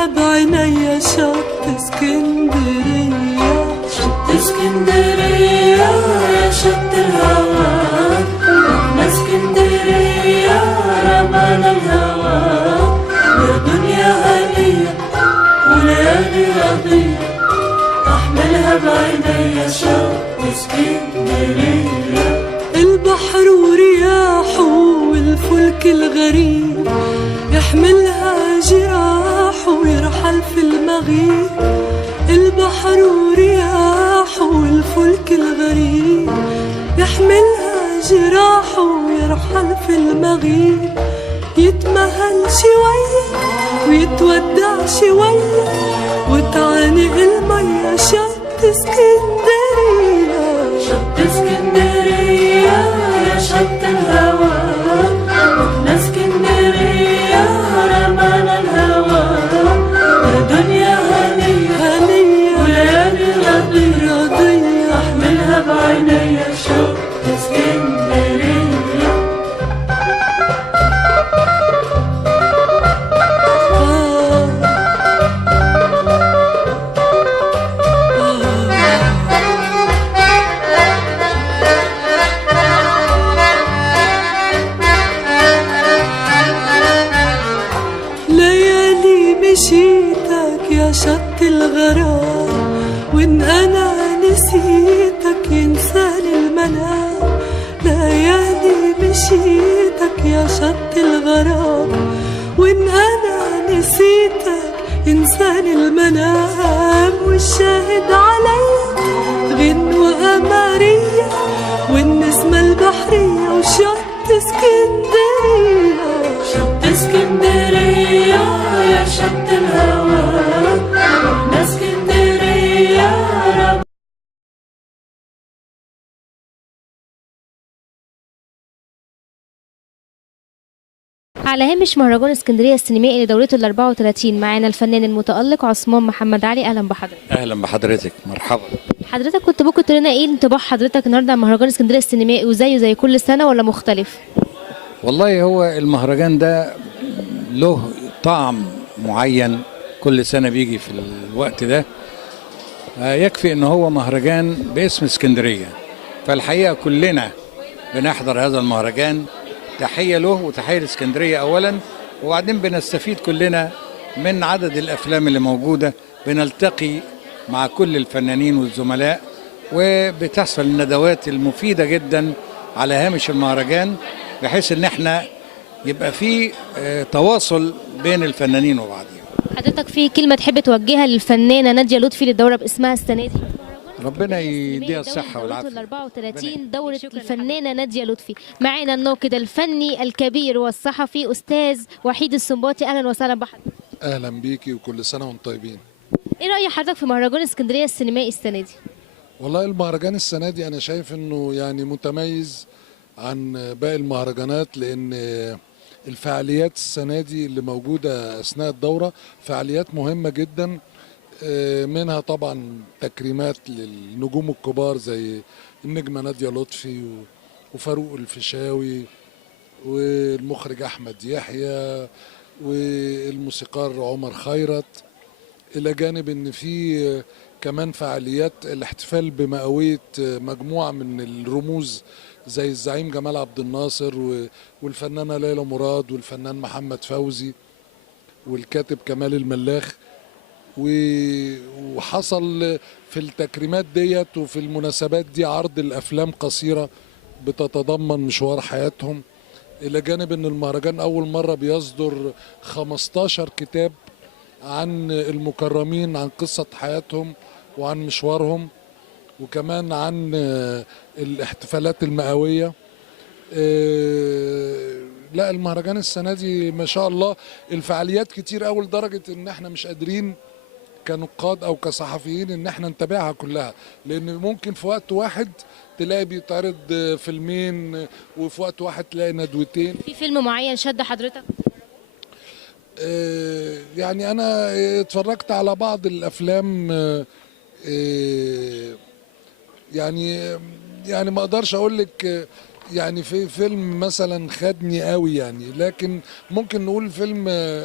أحملها بعينيا شط اسكندرية. شط اسكندرية يا شط الهوى، احنا اسكندرية رمانا الهوى. يا دنيا هنية وليالي رضية، أحملها بعينيا شط اسكندرية. البحر ورياحه والفلك الغريب، يحملها جراحه ويرحل في المغيب. البحر ورياحه والفلك الغريب، يحملها جراحه ويرحل في المغيب. يتمهل شوية ويتودع شوية، وتعانق المية شط اسكندرية. شط اسكندرية يا شط الهوى، احنا اسكندرية رمانا الهوى. يا دنيا هنية هنية وليالي رضية، احملها بعينيا شط اسكندرية. مشيتك يا شط الغرام، وإن أنا نسيتك ينساني المنام. ليالي مشيتك يا شط الغرام، وإن أنا نسيتك ينساني المنام. والشاهد علي غنوة قمرية والنسمة البحرية وشط اسكندرية. شط اسكندرية يا شط الهوى، احنا اسكندرية. على هامش مهرجان اسكندريه السينمائي لدورته ال 34 معانا الفنان المتألق عثمان محمد علي. اهلا بحضرتك. اهلا بحضرتك، مرحبا. حضرتك كنت ممكن تقول لنا ايه انطباع حضرتك النهارده عن مهرجان اسكندريه السينمائي، وزيه زي كل سنه ولا مختلف؟ والله هو المهرجان ده له طعم معين كل سنة بيجي في الوقت ده. يكفي ان هو مهرجان باسم اسكندرية، فالحقيقة كلنا بنحضر هذا المهرجان. تحية له وتحية لاسكندرية اولا، وبعدين بنستفيد كلنا من عدد الافلام اللي موجودة. بنلتقي مع كل الفنانين والزملاء، وبتحصل الندوات المفيدة جدا على هامش المهرجان، بحيث ان احنا يبقى في تواصل بين الفنانين وبعضهم. حضرتك في كلمه تحب توجهها للفنانه نادية لطفي للدوره باسمها السنه دي؟ ربنا يديها الصحه والعافيه. ال 34 دوره الفنانه نادية لطفي. معانا الناقد الفني الكبير والصحفي استاذ وحيد السنباطي. اهلا وسهلا بحضرتك. اهلا بيكي وكل سنه وانتم طيبين. ايه راي حضرتك في مهرجان اسكندريه السينمائي السنه دي؟ والله المهرجان السنه دي انا شايف انه يعني متميز عن باقي المهرجانات، لان الفعاليات السنه دي اللي موجوده اثناء الدوره فعاليات مهمه جدا. منها طبعا تكريمات للنجوم الكبار زي النجمه نادية لطفي وفاروق الفيشاوي والمخرج احمد يحيى والموسيقار عمر خيرت، الى جانب ان في كمان فعاليات الاحتفال بمئوية مجموعة من الرموز زي الزعيم جمال عبد الناصر والفنانة ليلى مراد والفنان محمد فوزي والكاتب كمال الملاخ. وحصل في التكريمات ديت وفي المناسبات دي عرض الأفلام قصيرة بتتضمن مشوار حياتهم، إلى جانب أن المهرجان أول مرة بيصدر 15 كتاب عن المكرمين، عن قصة حياتهم وعن مشوارهم، وكمان عن الاحتفالات المئوية. لا المهرجان السنة دي ما شاء الله الفعاليات كتير أوي لدرجة ان احنا مش قادرين كنقاد او كصحفيين ان احنا نتابعها كلها، لان ممكن في وقت واحد تلاقي بيتعرض فيلمين وفي وقت واحد تلاقي ندوتين. في فيلم معين شد حضرتك؟ يعني انا اتفرجت على بعض الافلام، يعني ما اقدرش اقول لك يعني في فيلم مثلا خدني قوي يعني، لكن ممكن نقول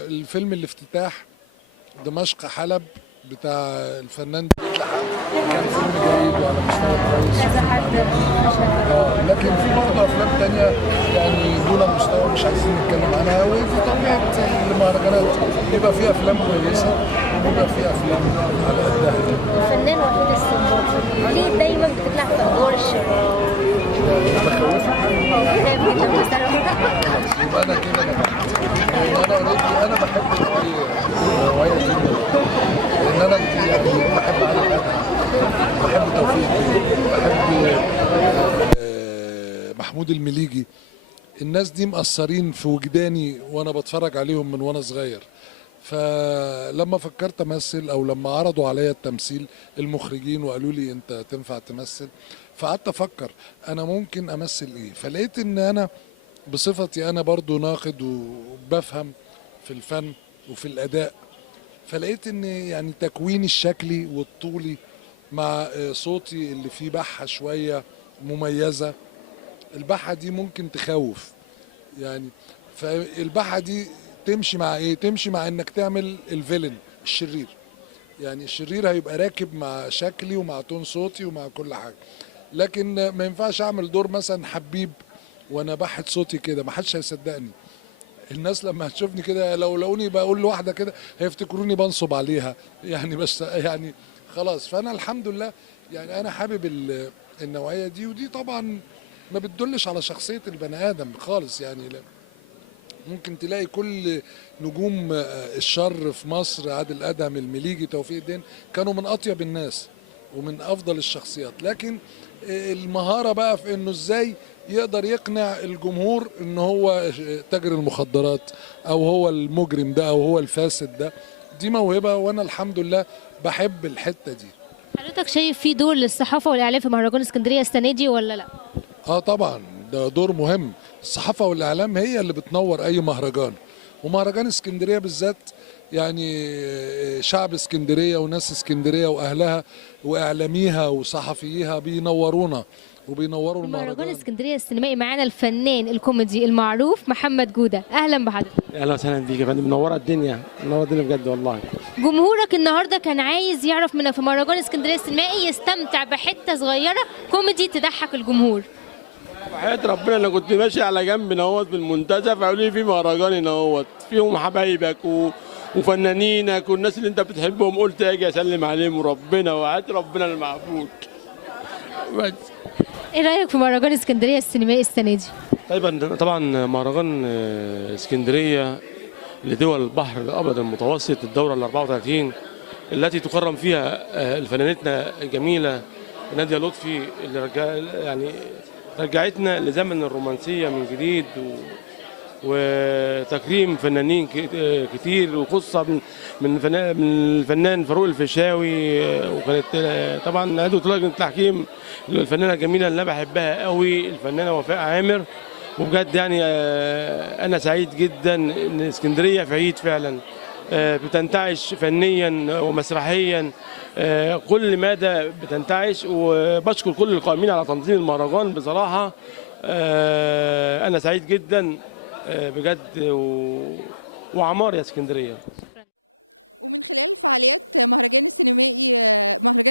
الفيلم الافتتاح دمشق حلب بتاع الفنان كان فيلم جيد وعلى مستوى كويس. كذا حد أشهد لكن في برضه افلام تانية يعني دون مستوى مش عايزين نتكلم عنها، وفي طبيعة المهرجانات بيبقى في افلام كويسة وبيبقى في افلام على قدها. الفنان وحيد السنباطي ليه دايما بتطلع في ادوار الشر؟ يبقى انا كده انا بحب الرواية جدا، لان انا يعني بحب توفيق، بحب محمود المليجي. الناس دي مأثرين في وجداني وانا بتفرج عليهم من وانا صغير. فلما فكرت امثل او لما عرضوا عليا التمثيل المخرجين وقالوا لي انت تنفع تمثل، فقعدت افكر انا ممكن امثل ايه. فلقيت ان انا بصفتي انا برضو ناقد وبفهم في الفن وفي الاداء، فلقيت ان يعني تكويني الشكلي والطولي مع صوتي اللي فيه بحة شوية مميزة، البحة دي ممكن تخوف يعني. فالبحة دي تمشي مع ايه؟ تمشي مع انك تعمل الفيلن الشرير، يعني الشرير هيبقى راكب مع شكلي ومع تون صوتي ومع كل حاجة. لكن ما ينفعش اعمل دور مثلا حبيب وانا بحت صوتي كده، ما حدش هيصدقني. الناس لما هتشوفني كده لو لقوني بقول لواحده كده هيفتكروني بنصب عليها يعني، بس يعني خلاص. فانا الحمد لله يعني انا حابب النوعيه دي، ودي طبعا ما بتدلش على شخصيه البني ادم خالص يعني. ممكن تلاقي كل نجوم الشر في مصر، عادل ادهم، المليجي، توفيق الدين، كانوا من اطيب الناس ومن افضل الشخصيات. لكن المهاره بقى في انه ازاي يقدر يقنع الجمهور ان هو تاجر المخدرات او هو المجرم ده او هو الفاسد ده، دي موهبه، وانا الحمد لله بحب الحته دي. حضرتك شايف في دور للصحافه والاعلام في مهرجان اسكندريه السنه دي ولا لا؟ طبعا ده دور مهم. الصحافه والاعلام هي اللي بتنور اي مهرجان، ومهرجان اسكندريه بالذات يعني شعب اسكندريه وناس اسكندريه واهلها واعلاميها وصحفييها بينورونا وبينوروا المهرجان. مهرجان اسكندريه السينمائي معانا الفنان الكوميدي المعروف محمد جودة، اهلا بحضرتك. اهلا وسهلا بيك يا فندم، منوره الدنيا، منوره الدنيا بجد والله. جمهورك النهارده كان عايز يعرف منك في مهرجان اسكندريه السينمائي يستمتع بحته صغيره كوميدي تضحك الجمهور. وحياة ربنا انا كنت ماشي على جنب نهوت في المنتزه، فقالوا لي في مهرجان نهوت فيهم حبايبك وفنانينك والناس اللي انت بتحبهم، قلت اجي اسلم عليهم وربنا وحياة ربنا المعبود بس. ايه رايك في مهرجان اسكندريه السينمائي السنه دي؟ طبعا مهرجان اسكندريه لدول البحر الابيض المتوسط، الدوره ال 34 التي تكرم فيها الفنانتنا الجميله نادية لطفي، اللي رجعتنا لزمن الرومانسيه من جديد، وتكريم فنانين كتير، وخصوصا من الفنان فاروق الفيشاوي، وكانت طبعا عضو لجنه التحكيم الفنانه الجميله اللي انا بحبها قوي الفنانه وفاء عامر. وبجد يعني انا سعيد جدا ان اسكندريه في عيد فعلا، بتنتعش فنيا ومسرحيا كل مدى بتنتعش. وبشكر كل القائمين على تنظيم المهرجان بصراحه، انا سعيد جدا بجد وعمار يا اسكندريه. ومن خلال فعاليات مهرجان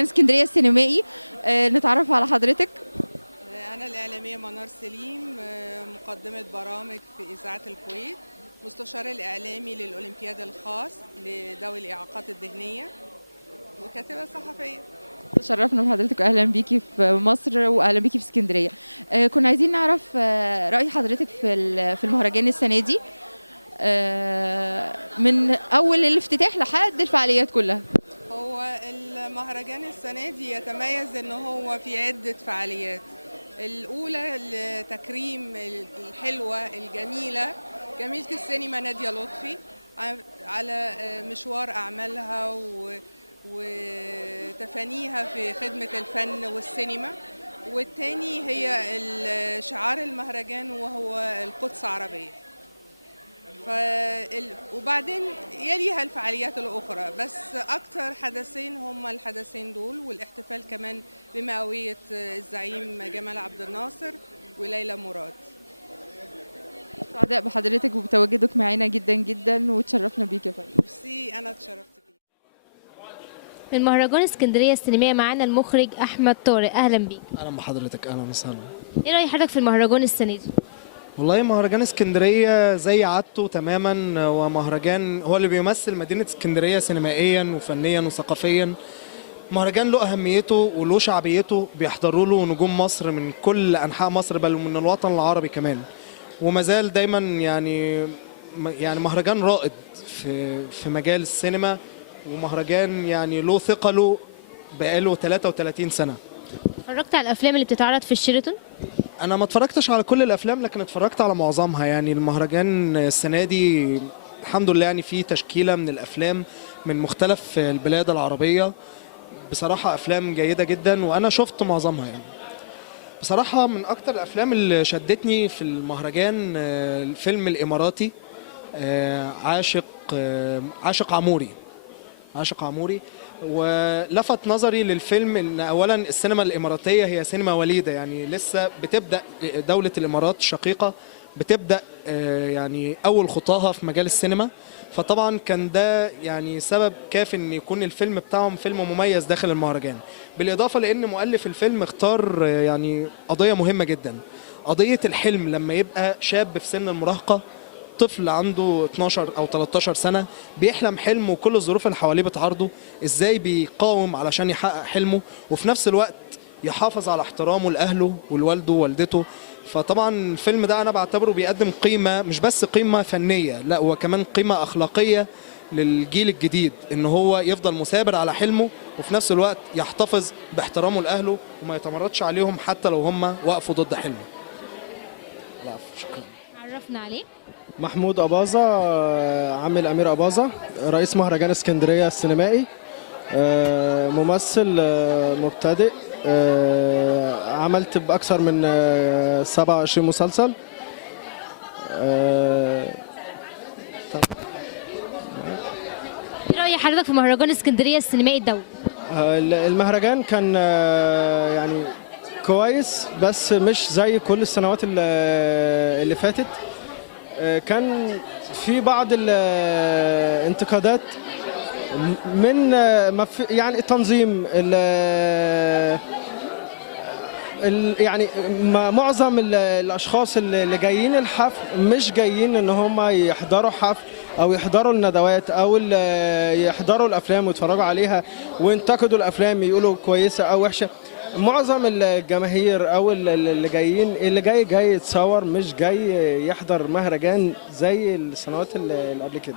اسكندريه السينمائي نتعرف على حضرتك. أنا الإعلامية منار سليم، مقدمة برامج في إذاعة الكويت، مستشار الإعلامي للأولمبياد الخاص لذوي الإعاقات الذهنية، وكاتبة صحفية. تشرفنا بحضرتك واهلا بيكي في مصر واهلا بيكي في اسكندريه. كنا عايزين نعرف راي حضرتك في المهرجان السنه دي، من اول الافتتاح لحد الفعاليات كلها. هو المهرجان السنه دي يتميز ان هو في عده فعاليات. الاولى لتكريم الحلوه الجميله جميله السينما نادية لطفي على مشوار اعمالها وتفانيها في خدمة الفن والسينما. والتاني هي شعار المهرجان وهو القدس عربية. وبعدين يليها الفعاليات الأخرى، بس أكثر حدثين هم الحدثين دول، والاحتفال كمان بمئوية الزعيم جمال عبد الناصر وليلى مراد. سعداء بحضرتك وبتواجدك معانا جدا جدا، وتشرفنا بيك يا فندم. ميرسي، أنا اتشرفت. من مهرجان اسكندرية السينمائي معانا المخرج أحمد طارق، أهلا بيك. اهلا بحضرتك، اهلا وسهلا. إيه رأي حضرتك في المهرجان السنة دي؟ والله مهرجان اسكندريه زي عادته تماما، هو مهرجان هو اللي بيمثل مدينه اسكندريه سينمائيا وفنيا وثقافيا. مهرجان له اهميته وله شعبيته، بيحضروا له نجوم مصر من كل انحاء مصر بل ومن الوطن العربي كمان، وما زال دايما يعني مهرجان رائد في مجال السينما، ومهرجان يعني له ثقله بقاله 33 سنه. اتفرجت على الأفلام اللي بتتعرض في الشيراتون؟ انا ما اتفرجتش على كل الافلام لكن اتفرجت على معظمها. يعني المهرجان السنه دي الحمد لله يعني في تشكيله من الافلام من مختلف البلاد العربيه، بصراحه افلام جيده جدا وانا شفت معظمها. يعني بصراحه من اكتر الافلام اللي شدتني في المهرجان الفيلم الاماراتي عاشق عموري. ولفت نظري للفيلم ان اولا السينما الاماراتيه هي سينما وليده، يعني لسه بتبدا دوله الامارات الشقيقه بتبدا يعني اول خطاها في مجال السينما، فطبعا كان ده يعني سبب كاف ان يكون الفيلم بتاعهم فيلم مميز داخل المهرجان. بالاضافه لان مؤلف الفيلم اختار يعني قضيه مهمه جدا، قضيه الحلم. لما يبقى شاب في سن المراهقه، طفل عنده 12 او 13 سنه بيحلم حلم وكل الظروف اللي حواليه بتعارضه، ازاي بيقاوم علشان يحقق حلمه وفي نفس الوقت يحافظ على احترامه لاهله ولوالده ووالدته. فطبعا الفيلم ده انا بعتبره بيقدم قيمه، مش بس قيمه فنيه، لا هو كمان قيمه اخلاقيه للجيل الجديد، ان هو يفضل مثابر على حلمه وفي نفس الوقت يحتفظ باحترامه لاهله وما يتمردش عليهم حتى لو هم وقفوا ضد حلمه. شكرا. عرفنا عليه. محمود أباظة، عامل أمير أباظة، رئيس مهرجان اسكندرية السينمائي، ممثل مبتدئ، عملت بأكثر من 27 مسلسل. ايه رأي حضرتك في مهرجان اسكندرية السينمائي الدولي؟ المهرجان كان يعني كويس بس مش زي كل السنوات اللي فاتت. كان في بعض الانتقادات من يعني التنظيم، يعني معظم الاشخاص اللي جايين الحفل مش جايين ان هم يحضروا حفل او يحضروا الندوات او يحضروا الافلام ويتفرجوا عليها وينتقدوا الافلام يقولوا كويسه او وحشه. معظم الجماهير او اللي جايين، اللي جاي يتصور، مش جاي يحضر مهرجان زي السنوات اللي قبل كده.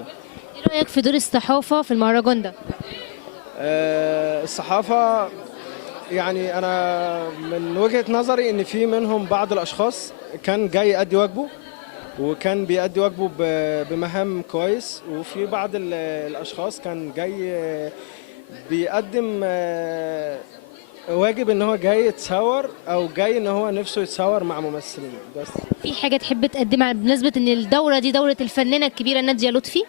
ايه رايك في دور الصحافه في المهرجان ده؟ الصحافه يعني انا من وجهة نظري ان في منهم بعض الاشخاص كان جاي يؤدي واجبه وكان بيؤدي واجبه بمهام كويس، وفي بعض الاشخاص كان جاي بيقدم واجب ان هو جاي يتصور او جاي ان هو نفسه يتصور مع ممثلين بس. في حاجه تحب تقدمها بمناسبه ان الدوره دي دوره الفنانه الكبيره نادية لطفي؟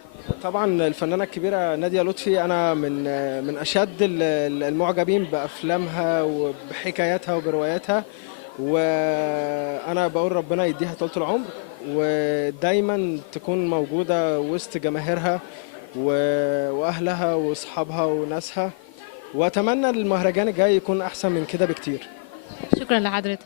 طبعا الفنانه الكبيره نادية لطفي انا من اشد المعجبين بافلامها وبحكاياتها وبرواياتها، وانا بقول ربنا يديها طول العمر ودايما تكون موجوده وسط جماهيرها واهلها واصحابها وناسها، واتمنى المهرجان الجاي يكون احسن من كده بكتير. شكرا لحضرتك.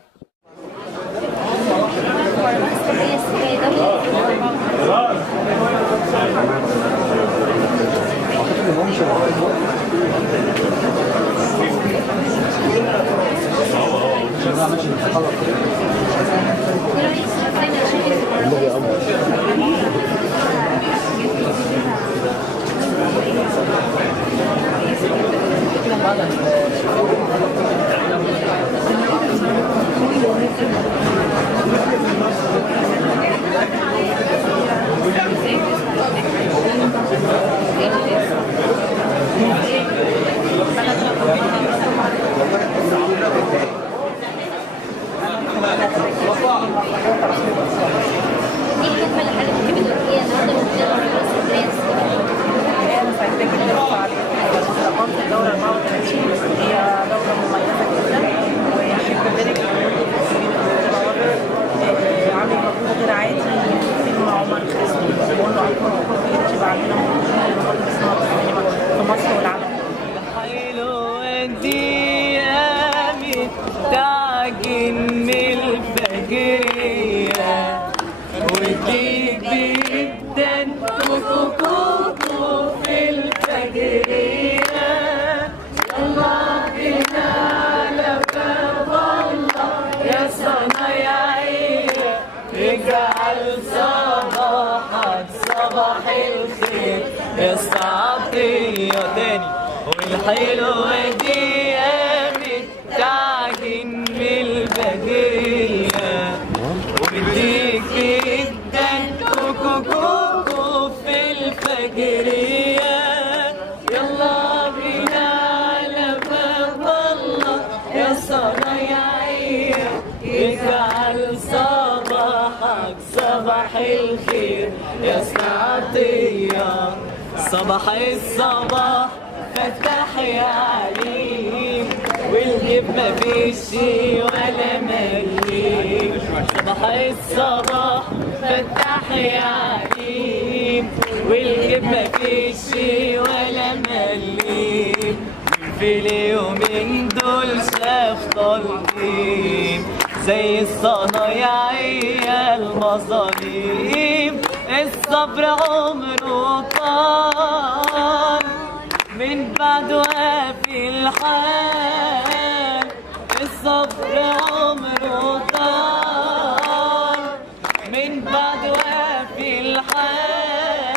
والله تعجن من الفجرية وتيجي جدا كوكو في الفجرية يلا بينا على باب الله يا صنايعية اجعل صباحك صباح الخير يا سعطية تاني والحلوة دي قامت تعجن من البدرية وبتيجي جدا كوكو في الفجرية يلا بينا على باب الله يا صنايعية اجعل صباحك صباح الخير يا سعطية صباح الصباح فتح يا عليم والجيب مفيش ولا مليم صباح الصباح فتح يا عليم والجيب مفيش ولا مليم في اليومين دول شاف طالبين زي الصنايعية المظاليم الصبر عمره طال من بعد وافي الحال الصبر عمره طال من بعد وافي الحال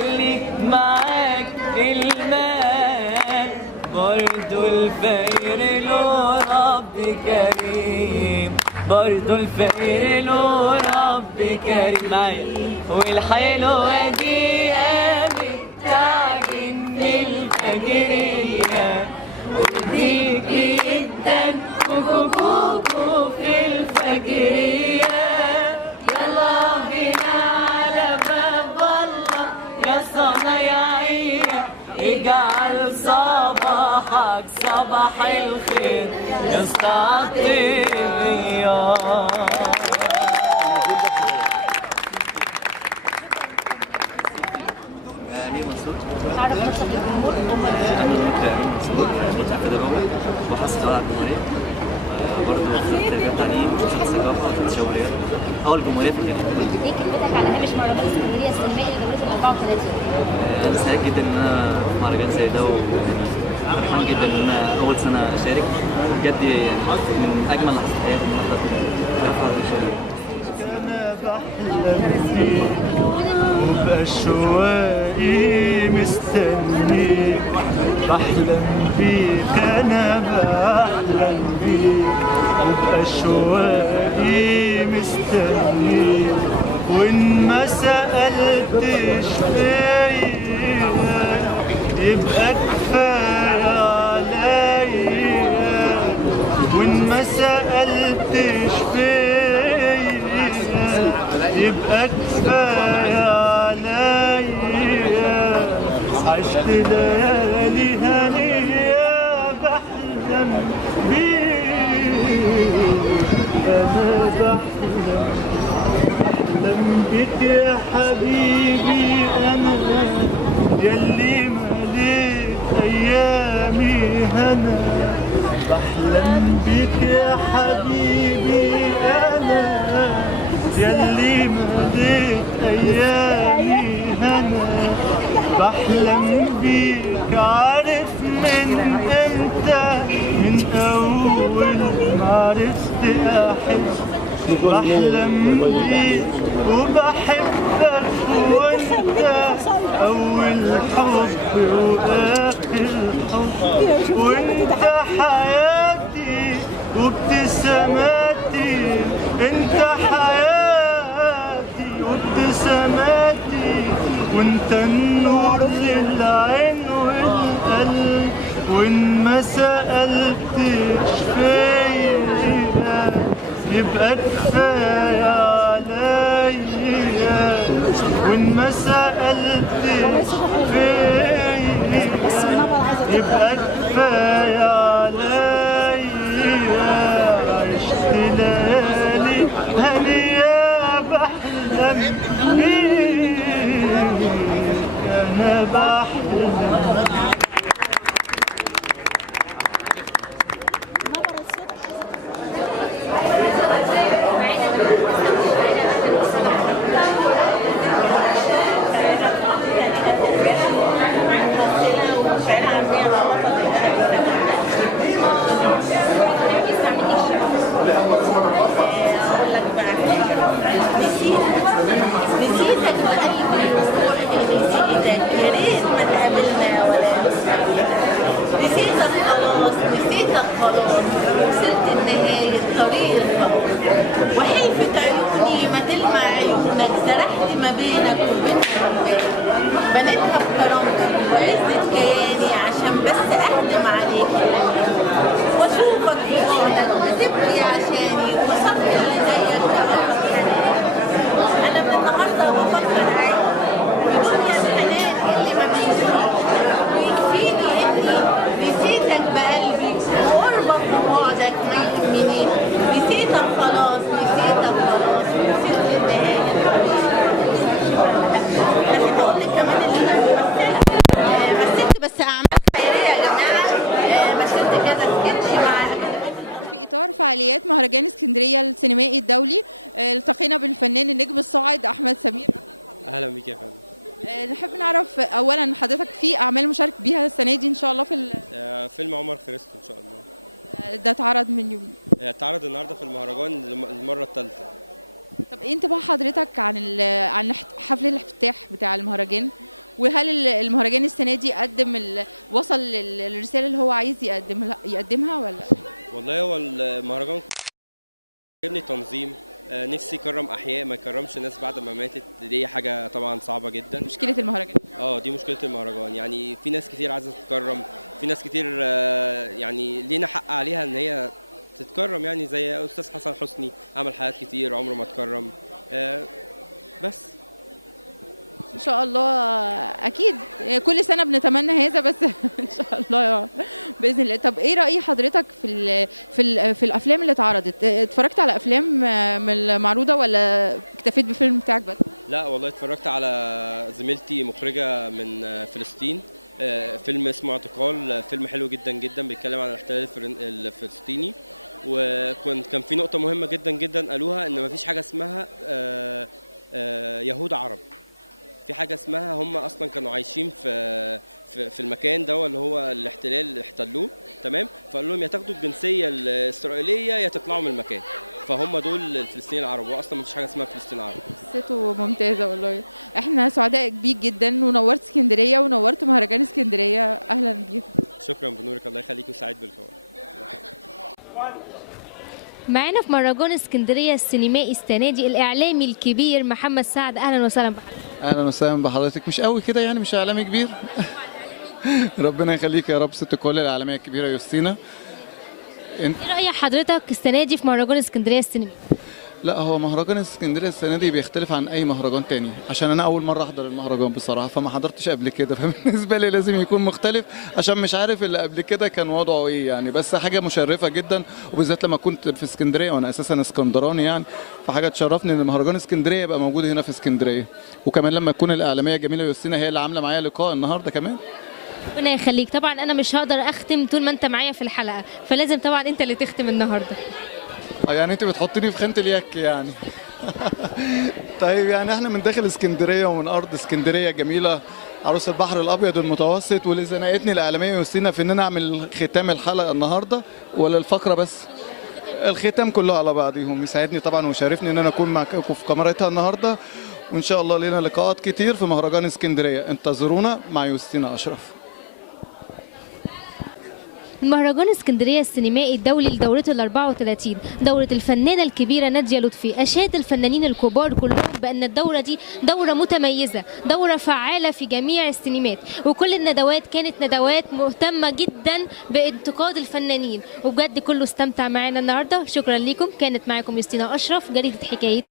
يلي معاك المال برضو الفقير له رب كريم برضو الفقير له رب كريم والحلوة دي قامت تعجن من الفجرية وتيجي جدا كوكو في الفجرية يلا بينا على باب الله يا صنايعية اجعل صباحك صباح الخير يا سعطية أول جمهورية في الجمهورية على هامش مهرجان اسكندرية السينمائي لدورة 34. أنا سعيد جدا إن أنا في مهرجان زي ده وفرحان جدا إن أنا أول سنة أشارك بجد من أجمل لحظات حياتي إن أنا أفرح بالشغل. أنا بحلم بيك وبأشواقي مستنيك بحلم بيك أنا بحلم بيك وبأشواقي مستنيك وإن ما سألتش فيا يبقى كفاية عليا وإن ما سألتش فيا يبقى كفاية عليا عشت ليالي هنية بحلم بيك أنا بحلم بك يا حبيبي أنا يلي مليت أيامي هنا بحلم بك يا حبيبي أنا يلي مليت أيامي هنا بحلم بيك عارف من امتى من أول ما عرفت أحب بحلم بيك وبحبك وانت أول حب وآخر حب وانت حياتي وابتساماتي انت حياتي وابتساماتي وانت النور العين والقلب وان ما سألتش فيا يبقى كفاية عليا وان ما سألتش فيا يبقى كفاية عليا عشت ليالي هنية بحلم بيك أنا بحلم إطار فعاليات مهرجان اسكندرية السينمائي الدولي التقينا بالفنان النجم الصاعد أحمد سمير. اهلا بيك يا فندم. نحب نعرف أولا حضرتك في أعمال مشارك بيها السنة دي إن شاء الله في فيلم عمر خريستو ان شاء الله. ده اتعرض من يومين. اتعرض النهارده في المهرجان المره الثالثه. طب ايه انطباع حضرتك عن حفل الافتتاح بتاع المهرجان؟ وهل المهرجان السنه دي وصل للرساله اللي هو عايز يقدمها ولا؟ والله هو المهرجان عجبني تنظيم، نفسي يكرم احياء ما يكرمش ناس بعد ما ماتت، دي حاجه طبعا صعبه جدا. مشكله المهرجان دي مشكله المهرجان، يعني في ناس كتير عايزه تتكرم، في ناس كتير يعني لينا حق عليها ان هي تتكرم، يعني زي استاذ حسن حسني عمل حاجات كتير عمره ما اتكرم. بس ان شاء الله اكيد كل سنه بنتمنى هذا، بس ان شاء الله باذن الله. طب ايه راي حضرتك في الافلام اللي اتعرضت؟ اتفرجت على افلام من المعروضه ولا اكتفيت بالفيلم بتاعك بس؟ لا والله اتفرجت على زميلتي مخرجه من فلسطين، فيلم اسمه اعتقال، فيلم حلو جدا جدا بيتكلم عن الاحتلال الفلسطيني. كان في نقطه مهمه جدا جدا قالوها، ان مفيش حاجه اسمها يهود عرب، في حاجه اسمها هم اصلا كانوا عايشين في المكان ده اللي هو الاحتلال اللي احتلوه، تمام؟ فقال لهم يا تاخدوا الجنسيه الاسرائيليه يا تطلعوا من المكان، فهم دول الفلسطينيين العرب، واصلا مفيش حاجه اسمها فلسطين عرب. قصته ممتازه والله. احنا سعداء بيك جدا، ونورت اسكندريه ونورت مهرجان اسكندريه، اهلا بيك. شكرا بنورك، الله يخليكي وسعيد بالكوار. معانا في مهرجان اسكندريه السينمائي السنه دي الاعلامي الكبير محمد سعد، اهلا وسهلا بحضرتك. اهلا وسهلا بحضرتك. مش قوي كده يعني، مش اعلامي كبير. ربنا يخليك يا رب، ست الكل الاعلاميه الكبيره يوستينا. ايه راي حضرتك السنه دي في مهرجان اسكندريه السينمائي؟ لا، هو مهرجان اسكندريه السنه دي بيختلف عن اي مهرجان تاني، عشان انا اول مره احضر المهرجان بصراحه، فما حضرتش قبل كده، فبالنسبه لي لازم يكون مختلف، عشان مش عارف اللي قبل كده كان وضعه ايه يعني. بس حاجه مشرفه جدا، وبالذات لما كنت في اسكندريه وانا اساسا اسكندراني يعني، فحاجه تشرفني ان مهرجان اسكندريه يبقى موجود هنا في اسكندريه، وكمان لما تكون الاعلاميه جميله يوستينا هي اللي عامله معايا لقاء النهارده كمان. ربنا يخليك. طبعا انا مش هقدر اختم طول ما انت معايا في الحلقه، فلازم طبعا انت اللي تختم النهارده. يعني انت بتحطيني في خانه اليك يعني. طيب يعني احنا من داخل اسكندريه ومن ارض اسكندريه جميله، عروس البحر الابيض المتوسط، واللي زنقتني الاعلاميه يوستينا في ان انا اعمل ختام الحلقه النهارده، ولا الفقره بس؟ الختام كله على بعضهم. يسعدني طبعا ويشرفني ان انا اكون معاكم في كاميرتها النهارده، وان شاء الله لنا لقاءات كتير في مهرجان اسكندريه، انتظرونا مع يوستينا اشرف. مهرجان اسكندريه السينمائي الدولي لدورته ال34، دورة الفنانة الكبيرة نادية لطفي، أشاد الفنانين الكبار كلهم بأن الدورة دي دورة متميزة، دورة فعالة في جميع السينمات، وكل الندوات كانت ندوات مهتمة جدا بانتقاد الفنانين، وبجد كله استمتع معانا النهارده. شكرا لكم، كانت معاكم يوستينا أشرف، جريدة حكاية.